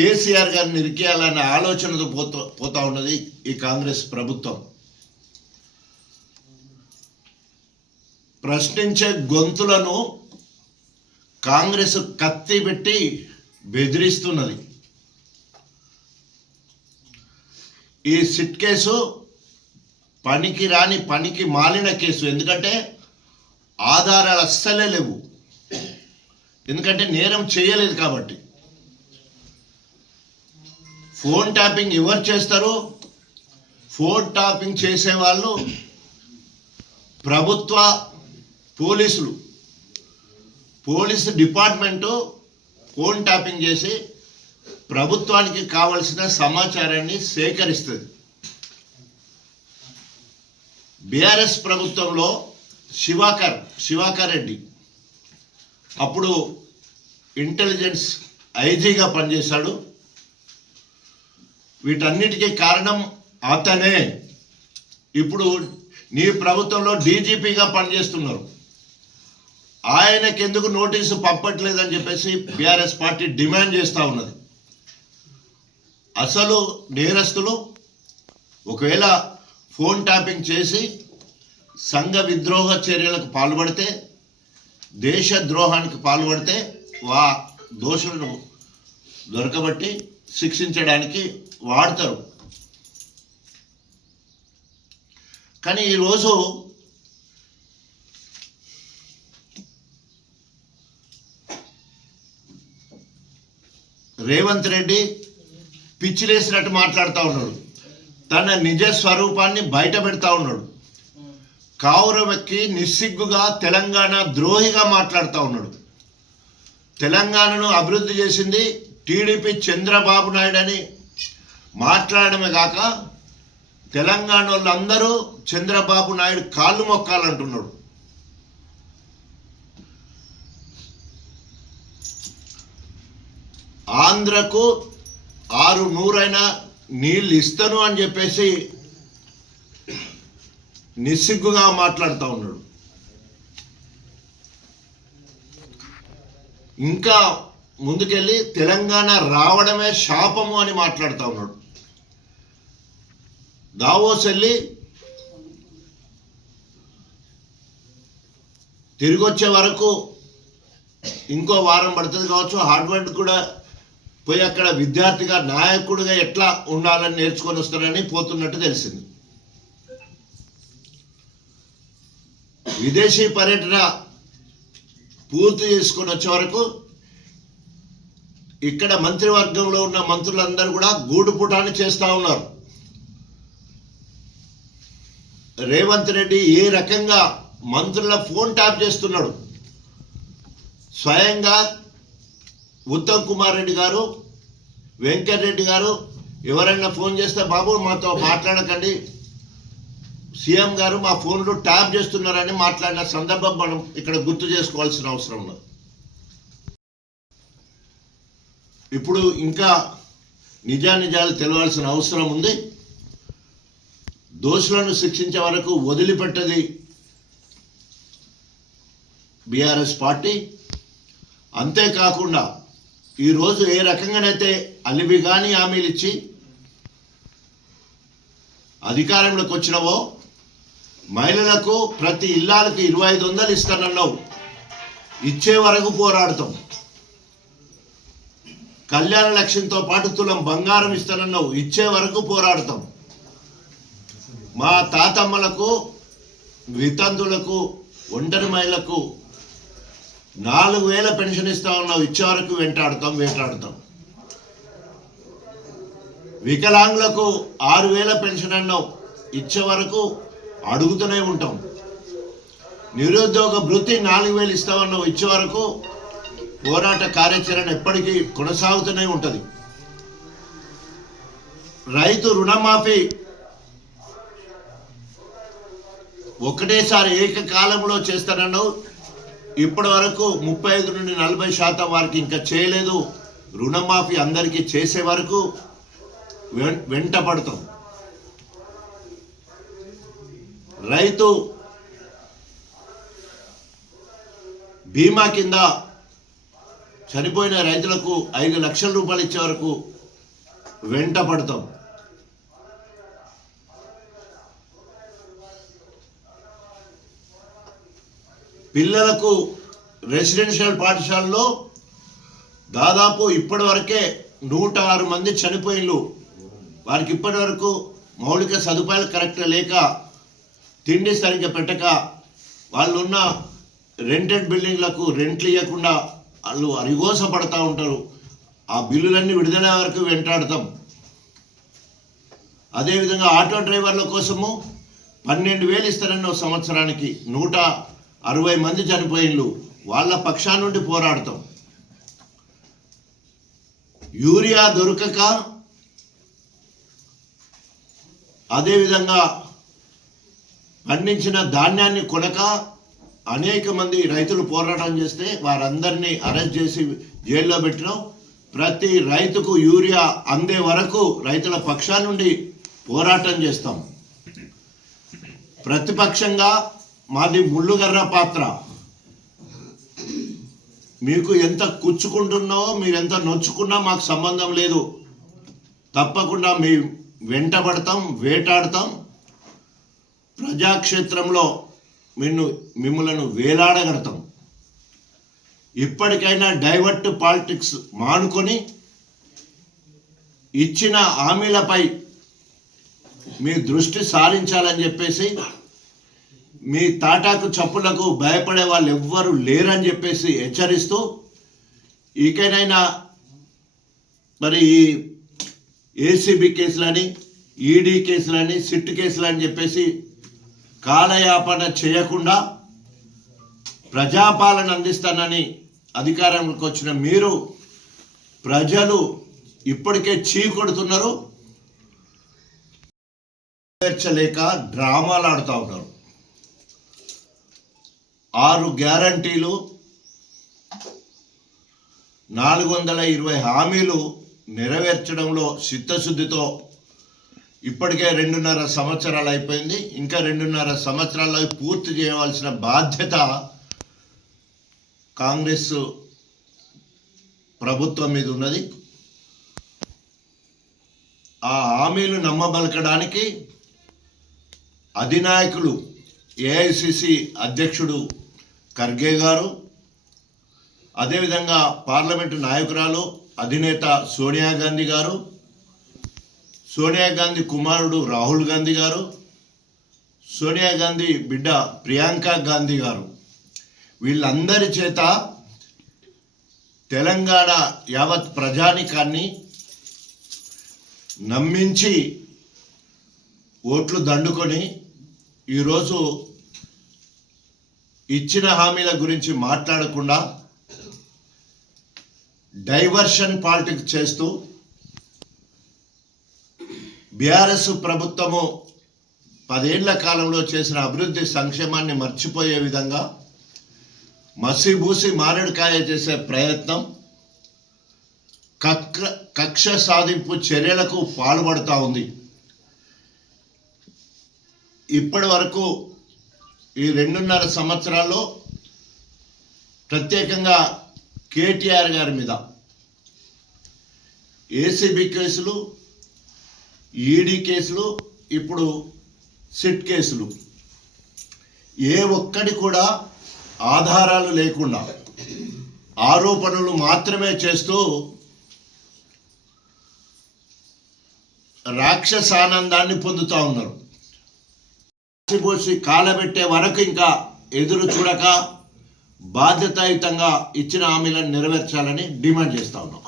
కేసీఆర్ గారిని ఇరికేయాలనే ఆలోచనతో పోతా ఉన్నది ఈ కాంగ్రెస్ ప్రభుత్వం. ప్రశ్నించే గొంతులను కాంగ్రెస్ కత్తి పెట్టి బెదిరిస్తున్నది. ఈ సిట్ కేసు పనికి రాని పనికి మాలిన కేసు. ఎందుకంటే ఆధారాలు అస్సలే లేవు, ఎందుకంటే నేరం చేయలేదు కాబట్టి. ఫోన్ ట్యాపింగ్ ఎవరు చేస్తారు? ఫోన్ ట్యాపింగ్ చేసేవాళ్ళు ప్రభుత్వ పోలీసులు. పోలీసు డిపార్ట్మెంటు ఫోన్ ట్యాపింగ్ చేసి ప్రభుత్వానికి కావలసిన సమాచారాన్ని సేకరిస్తుంది. బీఆర్ఎస్ ప్రభుత్వంలో శివాకర్ రెడ్డి అప్పుడు ఇంటెలిజెన్స్ ఐజీగా పనిచేశాడు. వీటన్నిటికీ కారణం అతనే. ఇప్పుడు నీ ప్రభుత్వంలో డీజీపీగా పనిచేస్తున్నారు. ఆయనకెందుకు నోటీసు పంపట్లేదని చెప్పేసి బీఆర్ఎస్ పార్టీ డిమాండ్ చేస్తూ ఉన్నది. అసలు నేరస్తులు ఒకవేళ ఫోన్ ట్యాపింగ్ చేసి సంఘ విద్రోహ చర్యలకు పాల్పడితే, దేశ ద్రోహానికి పాల్పడితే దోషులను దొరకబట్టి శిక్షించడానికి వాడతారు. కానీ ఈరోజు రేవంత్ రెడ్డి పిచ్చిలేసినట్టు మాట్లాడుతూ ఉన్నాడు. తన నిజ స్వరూపాన్ని బయట పెడతా ఉన్నాడు. కావురవెక్కి నిస్సిగ్గుగా తెలంగాణ ద్రోహిగా మాట్లాడుతూ ఉన్నాడు. తెలంగాణను అభివృద్ధి చేసింది టీడీపీ చంద్రబాబు నాయుడు అని మాట్లాడమే కాక తెలంగాణ వాళ్ళందరూ చంద్రబాబు నాయుడు కాళ్ళు మొక్కాలంటున్నాడు. ఆంధ్రకు 600 నీళ్ళు ఇస్తాను అని చెప్పేసి నిస్సిగ్గుగా మాట్లాడుతూ ఉన్నాడు. ఇంకా ముందుకెళ్ళి తెలంగాణ రావడమే శాపము అని మాట్లాడుతూ ఉన్నాడు. దావోస్ వెళ్ళి తిరిగి వచ్చే వరకు ఇంకో వారం పడుతుంది కావచ్చు. హార్డ్వర్డ్ కూడా పోయి అక్కడ విద్యార్థిగా నాయకుడిగా ఎట్లా ఉండాలని నేర్చుకొని వస్తారని పోతున్నట్టు తెలిసింది. విదేశీ పర్యటన పూర్తి చేసుకొని వచ్చే వరకు ఇక్కడ మంత్రివర్గంలో ఉన్న మంత్రులందరూ కూడా గూడుపుటాన్ని చేస్తూ ఉన్నారు. రేవంత్ రెడ్డి ఏ రకంగా మంత్రుల ఫోన్ ట్యాప్ చేస్తున్నాడు. స్వయంగా ఉత్తమ్ కుమార్ రెడ్డి గారు, వెంకటరెడ్డి గారు ఎవరైనా ఫోన్ చేస్తే బాబు మాతో మాట్లాడకండి, సీఎం గారు మా ఫోన్లు ట్యాప్ చేస్తున్నారని మాట్లాడిన సందర్భం మనం ఇక్కడ గుర్తు చేసుకోవాల్సిన అవసరం ఉంది. ఇప్పుడు ఇంకా నిజానిజాలు తెలవాల్సిన అవసరం ఉంది. దోషులను శిక్షించే వరకు వదిలిపెట్టది బీఆర్ఎస్ పార్టీ. అంతేకాకుండా ఈరోజు ఏ రకంగానైతే అలివిగాని హామీలు ఇచ్చి అధికారంలోకి వచ్చినవో, మహిళలకు ప్రతి ఇల్లాలకు 2500 ఇస్తానన్నావు, ఇచ్చే వరకు పోరాడతాం. కళ్యాణ లక్ష్యంతో పాటు తులం బంగారం ఇస్తానన్నావు, ఇచ్చే వరకు పోరాడతాం. మా తాతమ్మలకు, వితంతులకు, ఒంటరి మహిళలకు 4000 పెన్షన్ ఇస్తా ఉన్నావు, ఇచ్చే వరకు వేటాడతాం. వికలాంగులకు 6000 పెన్షన్ అన్నావు, ఇచ్చే వరకు అడుగుతూనే ఉంటాం. నిరుద్యోగ భృతి 4000 ఇస్తామన్నావు, ఇచ్చే వరకు పోరాట కార్యాచరణ ఎప్పటికీ కొనసాగుతూనే ఉంటుంది. రైతు రుణమాఫీ ఒకటేసారి ఏకకాలంలో చేస్తానన్నావు, ఇప్పటి వరకు 35 నుండి 40% వారికి ఇంకా చేయలేదు. రుణమాఫీ అందరికీ చేసే వరకు వెంట పడతాం. రైతు బీమా కింద చనిపోయిన రైతులకు 5 లక్షల రూపాయలు ఇచ్చే వరకు వెంట పడతాం. పిల్లలకు రెసిడెన్షియల్ పాఠశాలలో దాదాపు ఇప్పటి వరకే 106 మంది చనిపోయిళ్ళు. వారికి ఇప్పటి వరకు మౌలిక సదుపాయాలు కరెక్ట్గా లేక, తిండి సరిగ్గా పెట్టక, వాళ్ళు ఉన్న రెంటెడ్ బిల్డింగ్లకు రెంట్లు ఇవ్వకుండా వాళ్ళు అరిగోస పడతా ఉంటారు. ఆ బిల్లులన్నీ విడుదల వరకు వెంటాడతాం. అదేవిధంగా ఆటో డ్రైవర్ల కోసము 12,000 ఇస్తారన్న సంవత్సరానికి 160 మంది చనిపోయిళ్ళు. వాళ్ళ పక్షా నుండి పోరాడతాం. యూరియా దొరకక, అదేవిధంగా పండించిన ధాన్యాన్ని కొనక అనేక మంది రైతులు పోరాటం చేస్తే వారందరినీ అరెస్ట్ చేసి జైల్లో పెట్టినాం. ప్రతి రైతుకు యూరియా అందే వరకు రైతుల పక్షా నుండి పోరాటం చేస్తాం. ప్రతిపక్షంగా మాది ముళ్ళుగర్ర పాత్ర. మీకు ఎంత కుచ్చుకుంటున్నావో, మీరు ఎంత నొచ్చుకున్నా మాకు సంబంధం లేదు. తప్పకుండా మీ వెంట పడతాం, వేటాడతాం. ప్రజాక్షేత్రంలో మిమ్మలను వేలాడగడతాం. ఇప్పటికైనా డైవర్ట్ పాలిటిక్స్ మానుకొని ఇచ్చిన హామీలపై మీ దృష్టి సారించాలని చెప్పేసి, మీ తాటాకు చప్పులకు భయపడే వాళ్ళు ఎవ్వరూ లేరని చెప్పేసి హెచ్చరిస్తూ, ఇకనైనా మరి ఈ ఏసీబీ కేసులని, ఈడీ కేసులని, సిట్ కేసులని చెప్పేసి కాలయాపన చేయకుండా ప్రజాపాలన అందిస్తానని అధికారంలోకి వచ్చిన మీరు, ప్రజలు ఇప్పటికే చీకొడుతున్నారు. నెరవేర్చలేక డ్రామాలు ఆడుతూ ఉన్నారు. 6 గ్యారంటీలు, 420 హామీలు నెరవేర్చడంలో చిత్తశుద్ధితో ఇప్పటికే 2.5 సంవత్సరాలు అయిపోయింది. ఇంకా 2.5 సంవత్సరాల్లో పూర్తి చేయవలసిన బాధ్యత కాంగ్రెస్ ప్రభుత్వం మీద ఉన్నది. ఆ హామీలు నమ్మబలకడానికి అధినాయకులు ఏఐసిసి అధ్యక్షుడు ఖర్గే గారు, అదేవిధంగా పార్లమెంటు నాయకురాలు అధినేత సోనియా గాంధీ గారు, సోనియా గాంధీ కుమారుడు రాహుల్ గాంధీ గారు, సోనియా గాంధీ బిడ్డ ప్రియాంక గాంధీ గారు, వీళ్ళందరి చేత తెలంగాణ యావత్ ప్రజానికాన్ని నమ్మించి ఓట్లు దండుకొని ఈరోజు ఇచ్చిన హామీల గురించి మాట్లాడకుండా డైవర్షన్ పాలిటిక్స్ చేస్తూ బీఆర్ఎస్ ప్రభుత్వము 10 ఏళ్ల కాలంలో చేసిన అభివృద్ధి సంక్షేమాన్ని మర్చిపోయే విధంగా మసిబూసి మారేడుకాయ చేసే ప్రయత్నం, కక్ష సాధింపు చర్యలకు పాల్పడుతూ ఉంది. ఇప్పటి వరకు ఈ 2.5 సంవత్సరాల్లో ప్రత్యేకంగా కేటీఆర్ గారి మీద ఏసీబీ కేసులు, ఈడీ కేసులు, ఇప్పుడు సిట్ కేసులు, ఏ ఒక్కడి కూడా ఆధారాలు లేకుండా ఆరోపణలు మాత్రమే చేస్తూ రాక్షసానందాన్ని పొందుతూ ఉన్నారు. పోసి కాలబెట్టే వరకు ఇంకా ఎదురు చూడక బాధ్యతాయుతంగా ఇచ్చిన హామీలను నెరవేర్చాలని డిమాండ్ చేస్తూ ఉన్నాం.